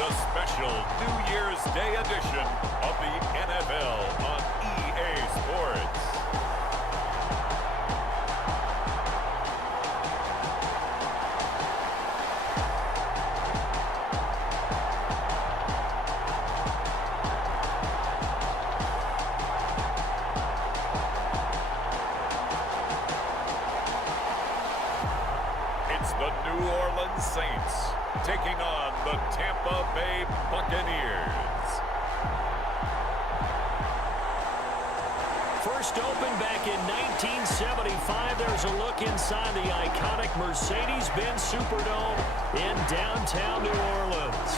a special New Year's Day edition of the NFL on EA Sports. It's the New Orleans Saints taking on the Tampa Bay Buccaneers. First opened back in 1975, there's a look inside the iconic Mercedes-Benz Superdome in downtown New Orleans.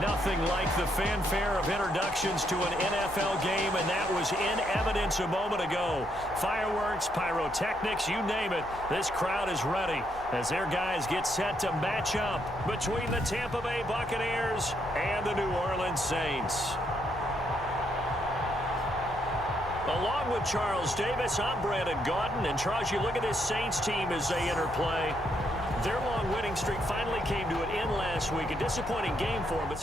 Nothing like the fanfare of introductions to an NFL game, and that was in evidence a moment ago. Fireworks, pyrotechnics, you name it. This crowd is ready as their guys get set to match up between the Tampa Bay Buccaneers and the New Orleans Saints. Along with Charles Davis, I'm Brandon Gaudin. And Charles, you look at this Saints team as they interplay. Their long winning streak finally came to an end last week. A disappointing game for them.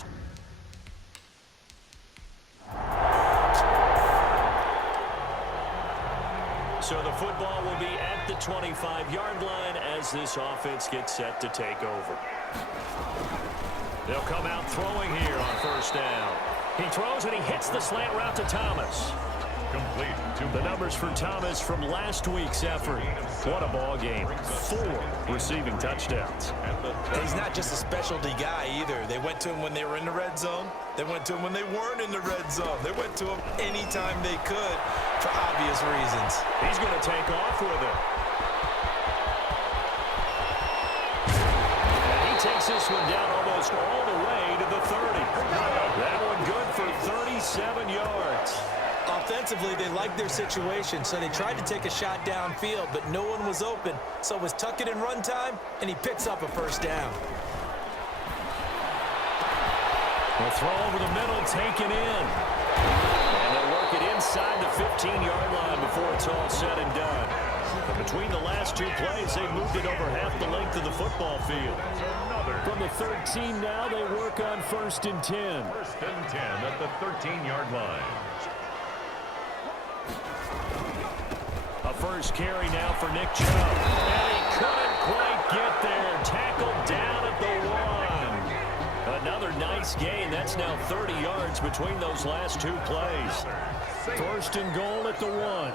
So the football will be at the 25-yard line as this offense gets set to take over. They'll come out throwing here on first down. He throws and he hits the slant route to Thomas. Complete. The numbers for Thomas from last week's effort. What a ball game. 4 receiving touchdowns. He's not just a specialty guy either. They went to him when they were in the red zone. They went to him when they weren't in the red zone. They went to him anytime they could for obvious reasons. He's going to take off with it. And he takes this one down almost all the way to the 30. That one good for 37 yards. Offensively, they liked their situation, so they tried to take a shot downfield, but no one was open. So it was tuck it in run time, and he picks up a first down. The throw over the middle, taken in. And they'll work it inside the 15-yard line before it's all said and done. But between the last two plays, they moved it over half the length of the football field. From the 13 now, they work on 1st and 10. 1st and 10 at the 13-yard line. A first carry now for Nick Chubb. And he couldn't quite get there. Tackled down at the 1. Another nice gain. That's now 30 yards between those last two plays. 1st and goal at the 1.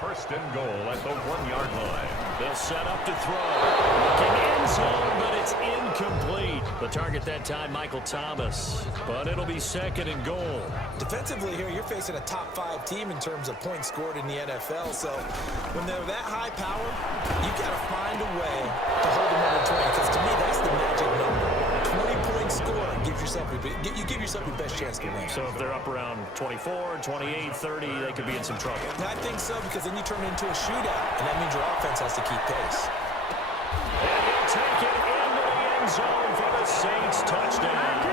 1st and goal at the 1-yard line. They'll set up to throw. Looking end zone, but it's incomplete. The target that time, Michael Thomas. But it'll be 2nd and goal. Defensively here, you're facing a top 5 team in terms of points scored in the NFL. So when they're that high power, you got to find a way to hold them under 20. Because to me, that's the magic number. 20-point score gives yourself you give yourself your best chance to win. So if they're up around 24, 28, 30, they could be in some trouble. I think so, because then you turn it into a shootout, and that means your offense has to keep pace. And he'll take it into the end zone for the Saints touchdown.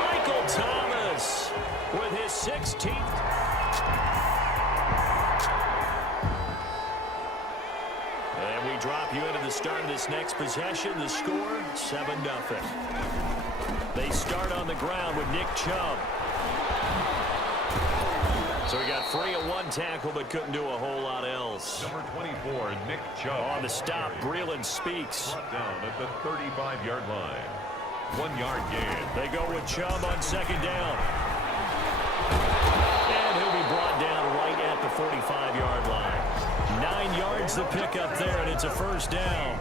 Michael Thomas with his 16th. And we drop you into the start of this next possession. The score, 7-0. They start on the ground with Nick Chubb. So he got free of 1 tackle, but couldn't do a whole lot else. Number 24, Nick Chubb. On the stop, Breeland speaks. Down at the 35-yard line. 1-yard gain. They go with Chubb on 2nd down. And he'll be brought down right at the 45-yard line. 9 yards the pickup there, and it's a 1st down.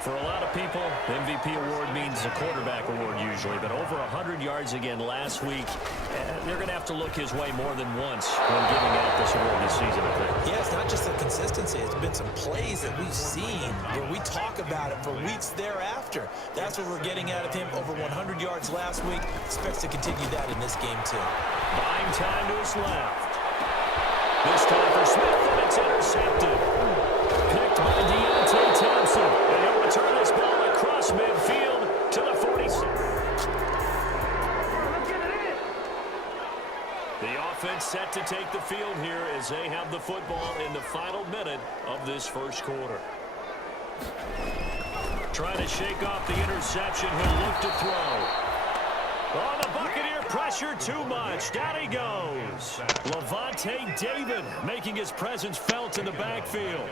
For a lot of people, the MVP award means a quarterback award usually, but over 100 yards again last week. They're going to have to look his way more than once when giving out this award this season, I think. Yeah, it's not just the consistency. It's been some plays that we've seen where we talk about it for weeks thereafter. That's what we're getting out of him. Over 100 yards last week. Expects to continue that in this game, too. Buying time to his left. This time for Smith, and it's intercepted. Picked by Deontay Thompson. And he'll return this ball across midfield to the 46. The offense set to take the field here as they have the football in the final minute of this first quarter. Trying to shake off the interception. He'll look to throw. Oh, the Buccaneer pressure too much. Down he goes. Levante David making his presence felt in the backfield.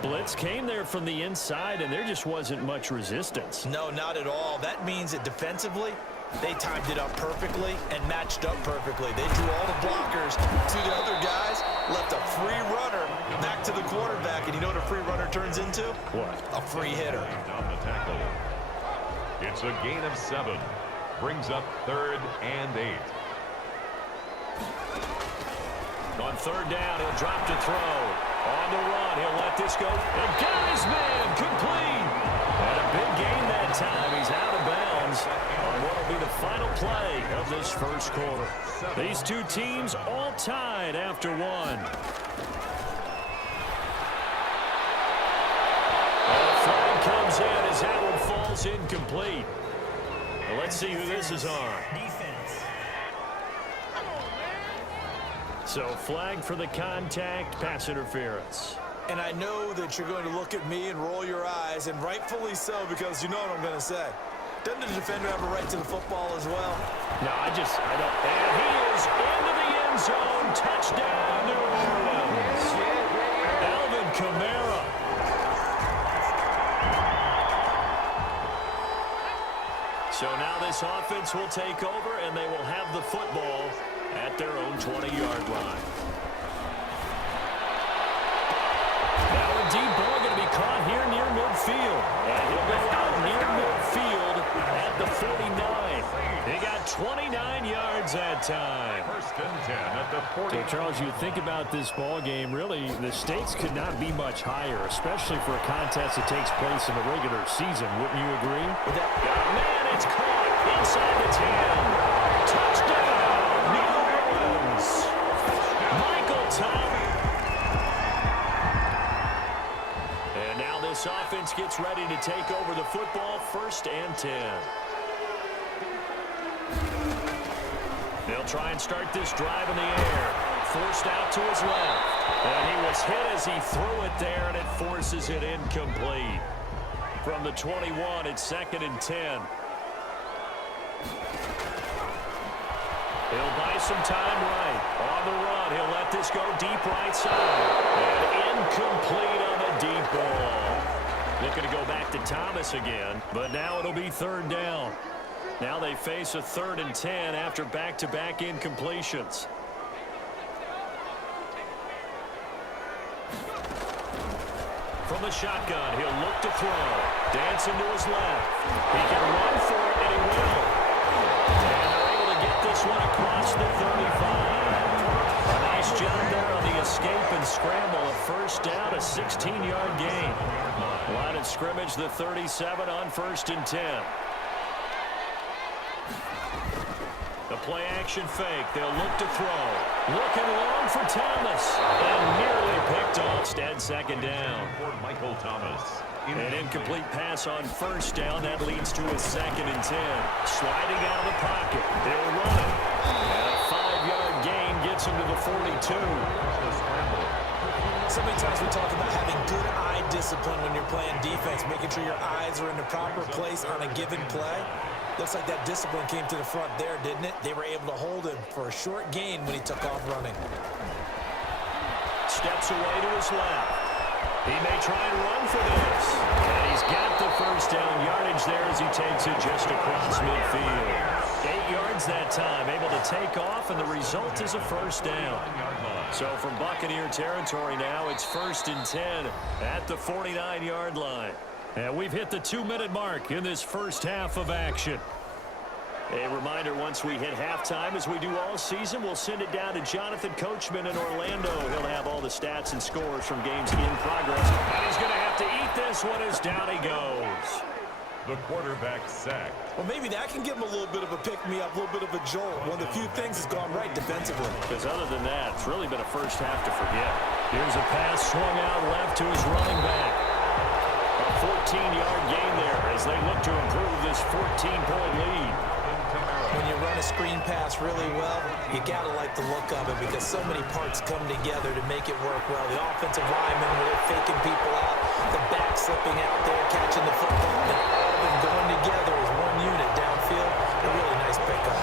Blitz came there from the inside, and there just wasn't much resistance. No, not at all. That means that defensively, they timed it up perfectly and matched up perfectly. They drew all the blockers to the other guys, left a free runner back to the quarterback. And you know what a free runner turns into? What? A free hitter. On the tackle. It's a gain of 7. Brings up 3rd and 8. On 3rd down, he'll drop to throw. On the run, he'll let this go. And got his man complete. And a big gain that time. He's out of bounds on what will be the final play of this first quarter. These two teams all tied after one. And the flag comes in as that one falls incomplete. Well, let's see who this is on. So flag for the contact, pass interference. And I know that you're going to look at me and roll your eyes, and rightfully so, because you know what I'm going to say. Doesn't the defender have a right to the football as well? No, I don't. And he is into the end zone. Touchdown, New Orleans. Alvin Kamara. So now this offense will take over, and they will have the football at their own 20-yard line. Now a deep ball going to be caught here near midfield. And he'll go out near midfield at the 49. He got 29 yards that time. 1st and 10 at the 40. So, Charles, you think about this ball game, really, the stakes could not be much higher, especially for a contest that takes place in the regular season. Wouldn't you agree? Man, it's caught inside the 10. Touchdown, New Orleans. Michael Thomas. And now this offense gets ready to take over the football. 1st and 10. They'll try and start this drive in the air. Forced out to his left. And he was hit as he threw it there, and it forces it incomplete. From the 21, it's 2nd and 10. He'll buy some time right. On the run, he'll let this go deep right side. And incomplete on the deep ball. Looking to go back to Thomas again, but now it'll be 3rd down. Now they face a 3rd and 10 after back-to-back incompletions. From the shotgun, he'll look to throw. Dancing to his left. He can run for it, and he will. And they're able to get this one across the 35. A nice job there on the escape and scramble. A 1st down, a 16-yard gain. Line of scrimmage, the 37 on 1st and 10. The play-action fake. They'll look to throw. Looking long for Thomas. And nearly picked off. Instead, 2nd down. For Michael Thomas. An incomplete pass on 1st down. That leads to a 2nd and 10. Sliding out of the pocket. They'll run it. And a 5-yard gain gets him to the 42. So many times we talk about having good eye discipline when you're playing defense, making sure your eyes are in the proper place on a given play. Looks like that discipline came to the front there, didn't it? They were able to hold him for a short gain when he took off running. Steps away to his left. He may try and run for this. And he's got the 1st down yardage there as he takes it just across midfield. 8 yards that time, able to take off, and the result is a 1st down. So from Buccaneer territory now, it's 1st and 10 at the 49-yard line. And we've hit the 2-minute mark in this first half of action. A reminder, once we hit halftime, as we do all season, we'll send it down to Jonathan Coachman in Orlando. He'll have all the stats and scores from games in progress. And he's going to have to eat this one as down he goes. The quarterback sacked. Well, maybe that can give him a little bit of a pick-me-up, a little bit of a jolt. One of the few things that's gone right defensively. Because other than that, it's really been a first half to forget. Here's a pass swung out left to his running back. A 14-yard gain there as they look to improve this 14-point lead. when you run a screen pass really well, you got to like the look of it because so many parts come together to make it work well. The offensive linemen, where they're faking people out, the back slipping out there, catching the football, and all of them going together as one unit downfield. A really nice pickup.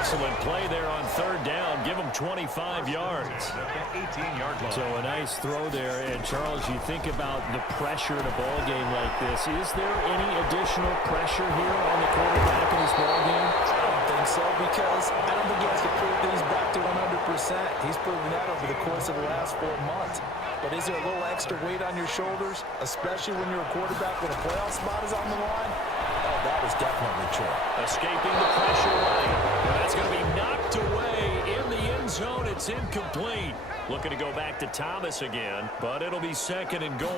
Excellent play there on third down. Give them 25 yards. 18-yard line. So a nice throw there. And, Charles, you think about the pressure in a ball game like this. Is there any additional pressure here on the quarterback in this ball game? I don't think so because I don't think he has to prove that he's back to 100%. He's proven that over the course of the last 4 months. But is there a little extra weight on your shoulders, especially when you're a quarterback when a playoff spot is on the line? Oh, that is definitely true. Escaping the pressure line. And that's going to be knocked away in the end zone. It's incomplete. Looking to go back to Thomas again, but it'll be second and goal.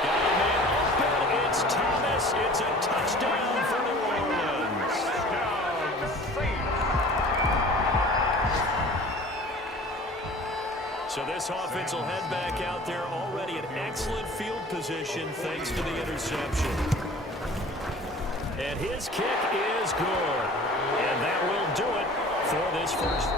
Got a man open. It's Thomas. It's a touchdown for New Orleans. So this offense will head back out there already in excellent field position thanks to the interception. And his kick is good. And that will do it for this first.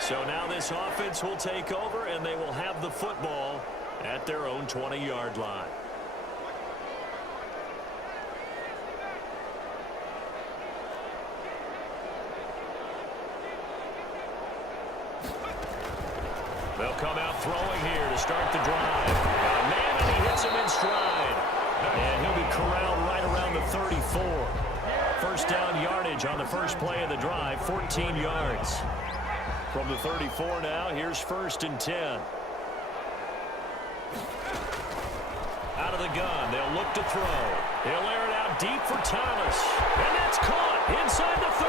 So now this offense will take over, and they will have the football at their own 20-yard line. They'll come out throwing here to start the drive. Got a man, and he hits him in stride. And he'll be corralled right around the 34. First down yardage on the first play of the drive, 14 yards. From the 34 now, here's first and 10. Out of the gun, they'll look to throw. He'll air it out deep for Thomas. And that's caught inside the 30.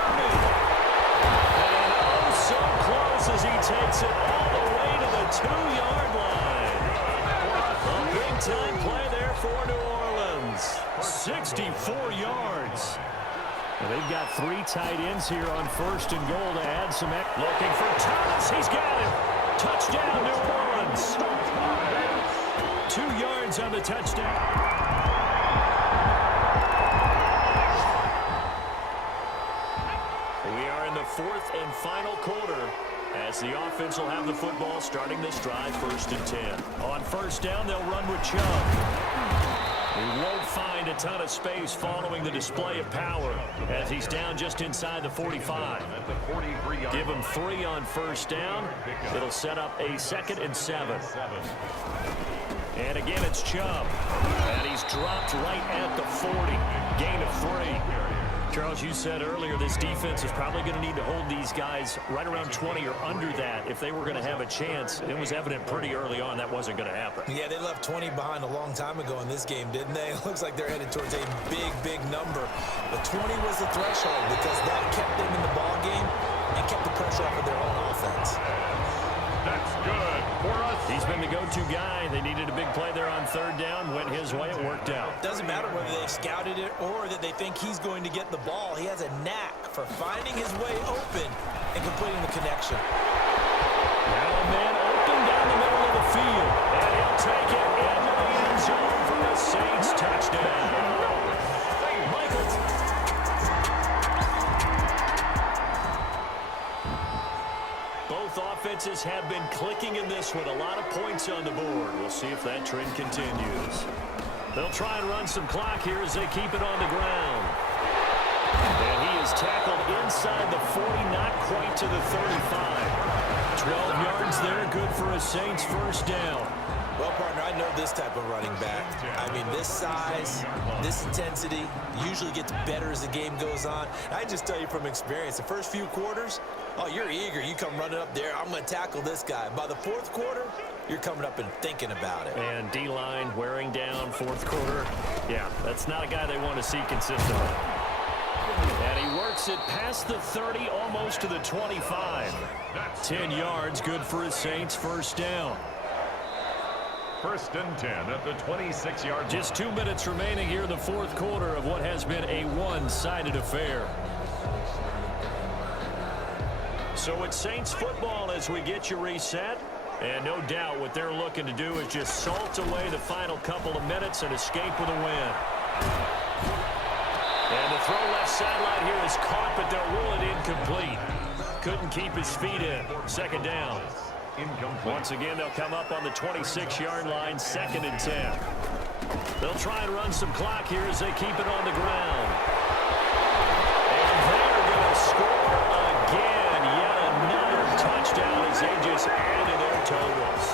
And oh, so close as he takes it all the way to the 2-yard line. A big-time play there for New Orleans. 64 yards. And they've got 3 tight ends here on first and goal to add some. Looking for Thomas. He's got him. Touchdown, New Orleans. 2 yards on the touchdown. We are in the 4th and final quarter as the offense will have the football starting this drive first and 10. On first down, they'll run with Chubb. He won't find a ton of space following the display of power as he's down just inside the 45. Give him 3 on first down. It'll set up a 2nd and 7. And again, it's Chubb. And he's dropped right at the 40. Gain of 3. Charles, you said earlier this defense is probably going to need to hold these guys right around 20 or under that if they were going to have a chance. It was evident pretty early on that wasn't going to happen. Yeah, they left 20 behind a long time ago in this game, didn't they? It looks like they're headed towards a big number. But 20 was the threshold because that kept them in the ball game and kept the pressure off of their own offense. That's good for us. He's been the go-to guy. They needed a big play there on third down. Went his way. It worked out. Doesn't matter whether they scouted it or that they think he's going to get the ball. He has a knack for finding his way open and completing the connection. Now a man open down the middle of the field. And he'll take it into the end zone for the Saints touchdown. Michael. Both offenses have been clicking in this one. A lot of points on the board. We'll see if that trend continues. They'll try and run some clock here as they keep it on the ground. And he is tackled inside the 40, not quite to the 35. 12 yards there, good for a Saints first down. Well, partner, I know this type of running back. I mean, this size, this intensity usually gets better as the game goes on. I just tell you from experience, the first few quarters, oh, you're eager. You come running up there, I'm going to tackle this guy. By the 4th quarter, you're coming up and thinking about it. And D-line wearing down 4th quarter. Yeah, that's not a guy they want to see consistently. And he works it past the 30, almost to the 25. 10 yards, good for his Saints first down. First and 10 at the 26-yard line. Just 2 minutes remaining here in the 4th quarter of what has been a one-sided affair. So it's Saints football as we get you reset. And no doubt what they're looking to do is just salt away the final couple of minutes and escape with a win. And the throw left sideline here is caught, but they'll rule it incomplete. Couldn't keep his feet in. Second down. Once again, they'll come up on the 26-yard line, 2nd and 10. They'll try and run some clock here as they keep it on the ground. And they're going to score again. Yet another touchdown as they just added their totals.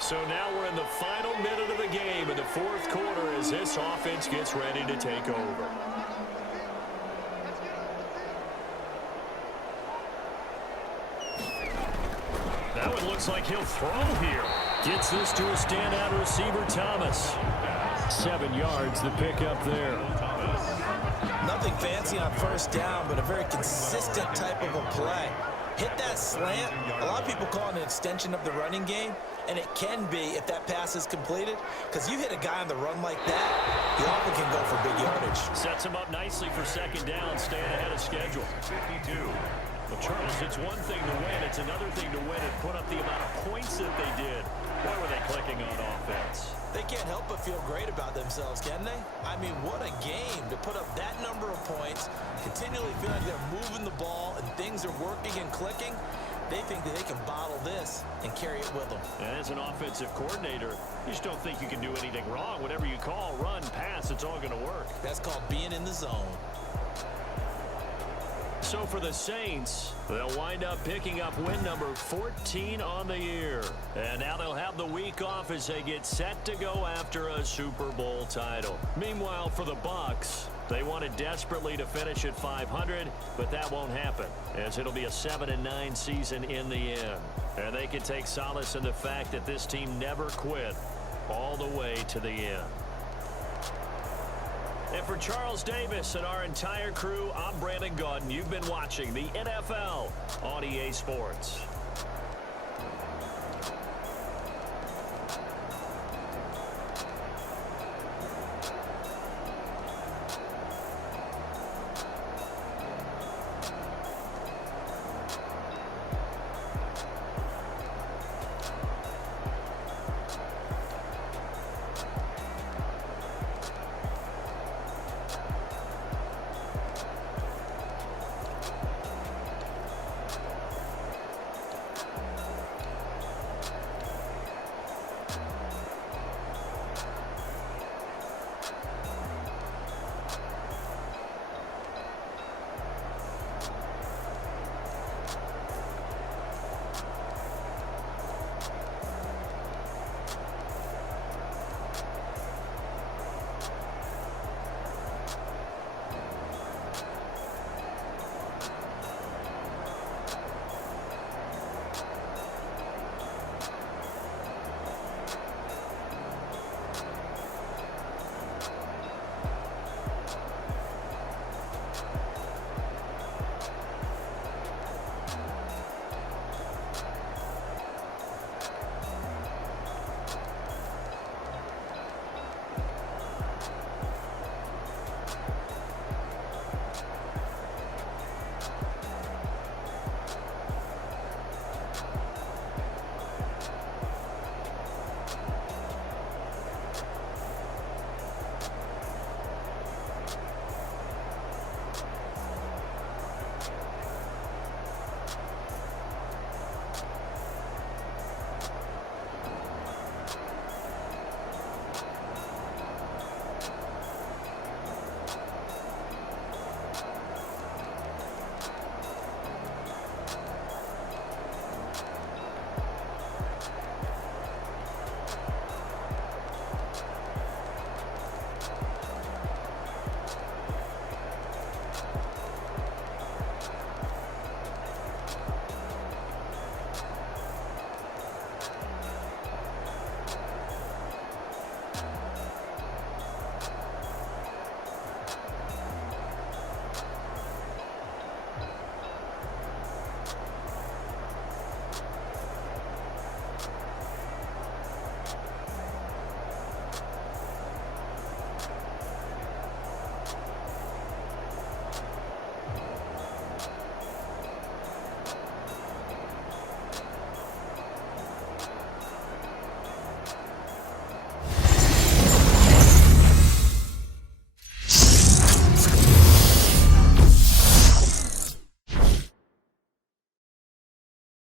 So now we're in the final minute of the game in the 4th quarter as this offense gets ready to take over. That one looks like he'll throw here. Gets this to a standout receiver, Thomas. 7 yards, the pickup there. Nothing fancy on first down, but a very consistent type of a play. Hit that slant. A lot of people call it an extension of the running game, and it can be if that pass is completed, because you hit a guy on the run like that, he often can go for big yardage. Sets him up nicely for 2nd down, staying ahead of schedule. 52. Well, Charles, it's one thing to win. It's another thing to win and put up the amount of points that they did. Why were they clicking on offense? They can't help but feel great about themselves, can they? I mean, what a game to put up that number of points, continually feel like they're moving the ball and things are working and clicking. They think that they can bottle this and carry it with them. And as an offensive coordinator, you just don't think you can do anything wrong. Whatever you call, run, pass, it's all going to work. That's called being in the zone. So for the Saints, they'll wind up picking up win number 14 on the year. And now they'll have the week off as they get set to go after a Super Bowl title. Meanwhile, for the Bucs, they wanted desperately to finish at 500, but that won't happen, as it'll be a 7-9 season in the end. And they can take solace in the fact that this team never quit all the way to the end. And for Charles Davis and our entire crew, I'm Brandon Gaudin. You've been watching the NFL on EA Sports.